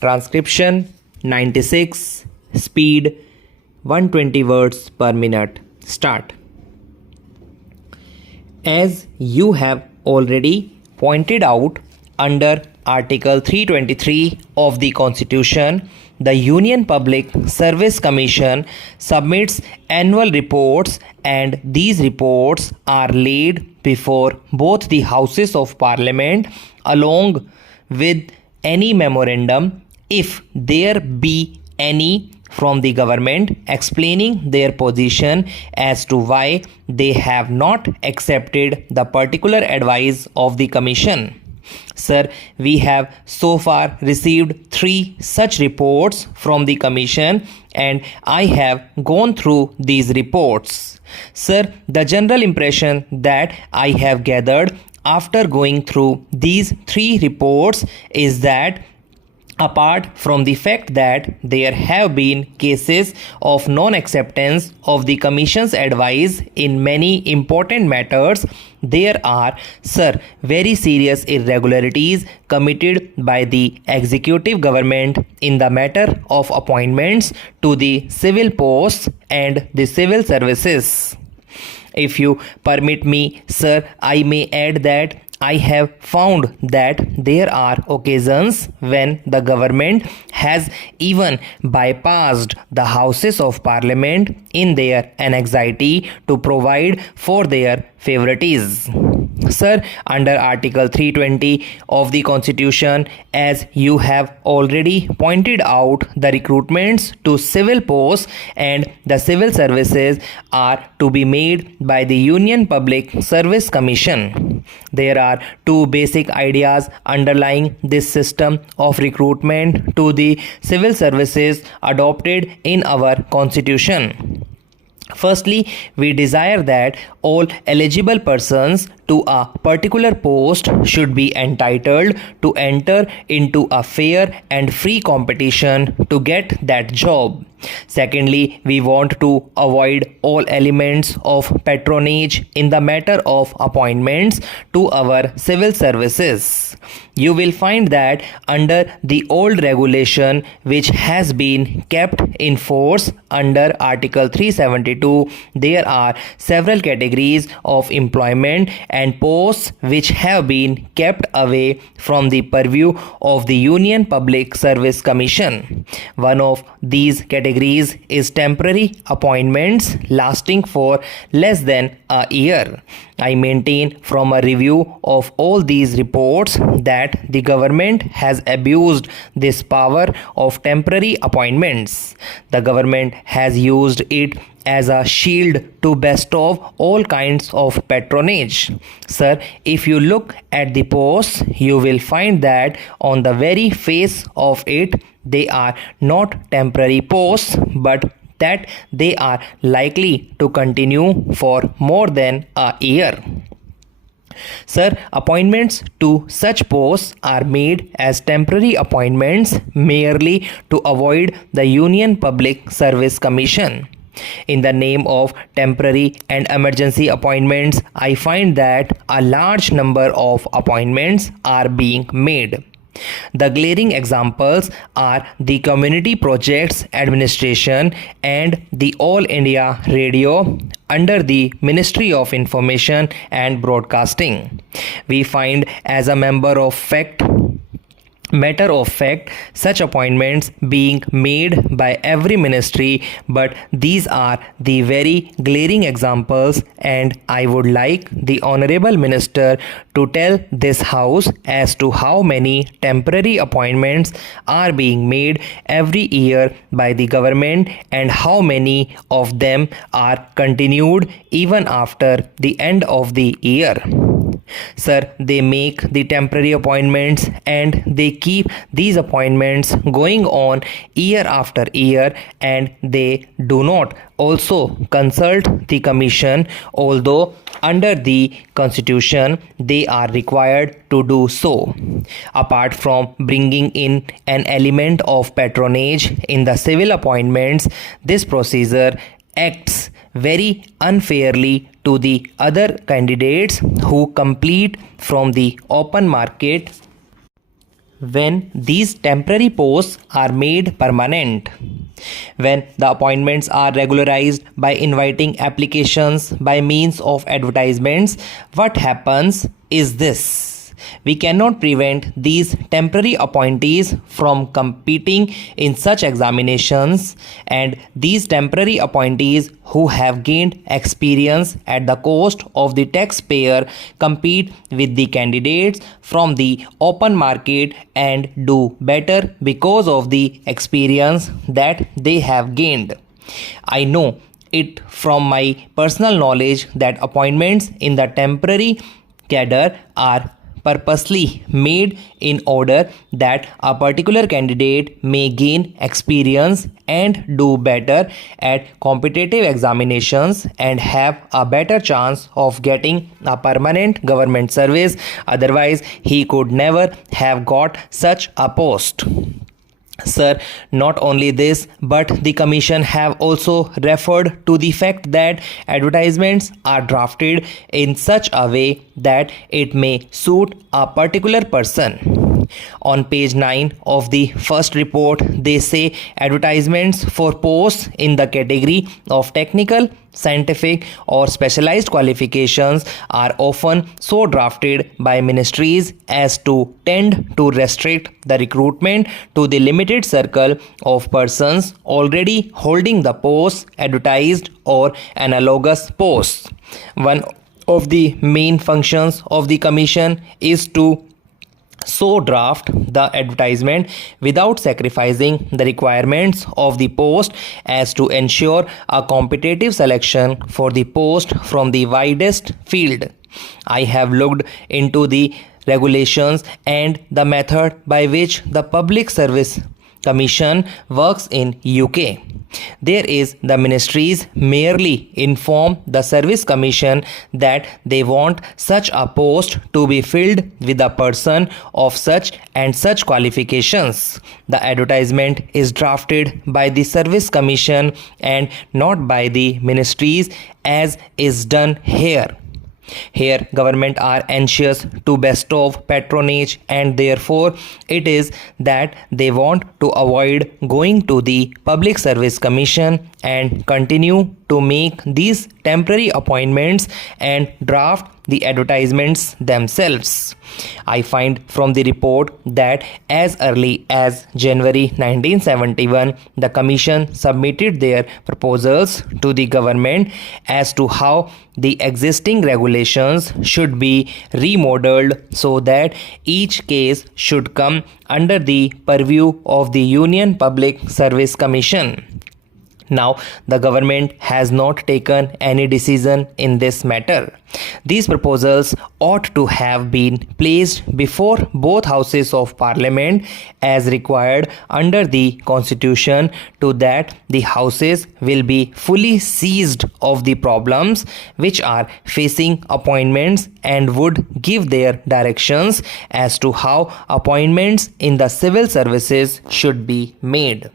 Transcription 96, speed 120 words per minute. Start. As you have already pointed out, under Article 323 of the Constitution, the Union Public Service Commission submits annual reports, and these reports are laid before both the Houses of Parliament along with any memorandum, if there be any, from the government explaining their position as to why they have not accepted the particular advice of the Commission. Sir, we have so far received 3 such reports from the Commission, and I have gone through these reports. Sir, the general impression that I have gathered after going through these 3 reports is that, apart from the fact that there have been cases of non-acceptance of the Commission's advice in many important matters, there are, sir, very serious irregularities committed by the executive government in the matter of appointments to the civil posts and the civil services. If you permit me, sir, I may add that I have found that there are occasions when the government has even bypassed the Houses of Parliament in their anxiety to provide for their favoritism. Sir, under Article 320 of the Constitution, as you have already pointed out, the recruitments to civil posts and the civil services are to be made by the Union Public Service Commission. There are 2 basic ideas underlying this system of recruitment to the civil services adopted in our Constitution. Firstly, we desire that all eligible persons to a particular post should be entitled to enter into a fair and free competition to get that job. Secondly, we want to avoid all elements of patronage in the matter of appointments to our civil services. You will find that under the old regulation, which has been kept in force under Article 372, there are several categories of employment and posts which have been kept away from the purview of the Union Public Service Commission. One of these categories is temporary appointments lasting for less than a year. I maintain from a review of all these reports that the government has abused this power of temporary appointments. The government has used it as a shield to bestow all kinds of patronage. Sir, if you look at the posts, you will find that on the very face of it, they are not temporary posts, but that they are likely to continue for more than a year. Sir, appointments to such posts are made as temporary appointments merely to avoid the Union Public Service Commission. In the name of temporary and emergency appointments, I find that a large number of appointments are being made. The glaring examples are the Community Projects Administration and the All India Radio under the Ministry of Information and Broadcasting. We find, as a matter of fact, such appointments being made by every ministry, but these are the very glaring examples, and I would like the Honorable Minister to tell this House as to how many temporary appointments are being made every year by the government and how many of them are continued even after the end of the year. Sir, they make the temporary appointments and they keep these appointments going on year after year, and they do not also consult the Commission, although under the Constitution they are required to do so. Apart from bringing in an element of patronage in the civil appointments, this procedure acts very unfairly to the other candidates who compete from the open market when these temporary posts are made permanent. When the appointments are regularized by inviting applications by means of advertisements, what happens is this. We cannot prevent these temporary appointees from competing in such examinations, and these temporary appointees who have gained experience at the cost of the taxpayer compete with the candidates from the open market and do better because of the experience that they have gained. I know it from my personal knowledge that appointments in the temporary cadre are purposely made in order that a particular candidate may gain experience and do better at competitive examinations and have a better chance of getting a permanent government service. Otherwise, he could never have got such a post. Sir, not only this, but the Commission have also referred to the fact that advertisements are drafted in such a way that it may suit a particular person. On page 9 of the first report, they say advertisements for posts in the category of technical, scientific or specialized qualifications are often so drafted by ministries as to tend to restrict the recruitment to the limited circle of persons already holding the posts advertised or analogous posts. One of the main functions of the Commission is to so draft the advertisement without sacrificing the requirements of the post as to ensure a competitive selection for the post from the widest field. I have looked into the regulations and the method by which the Public Service Commission works in UK. There is the ministries merely inform the Service Commission that they want such a post to be filled with a person of such and such qualifications. The advertisement is drafted by the Service Commission and not by the ministries as is done here. Here, government are anxious to bestow patronage, and therefore it is that they want to avoid going to the Public Service Commission and continue to make these temporary appointments and draft the advertisements themselves. I find from the report that as early as January 1971, the Commission submitted their proposals to the government as to how the existing regulations should be remodeled so that each case should come under the purview of the Union Public Service Commission. Now, the government has not taken any decision in this matter. These proposals ought to have been placed before both houses of parliament as required under the constitution, to that the houses will be fully seized of the problems which are facing appointments and would give their directions as to how appointments in the civil services should be made.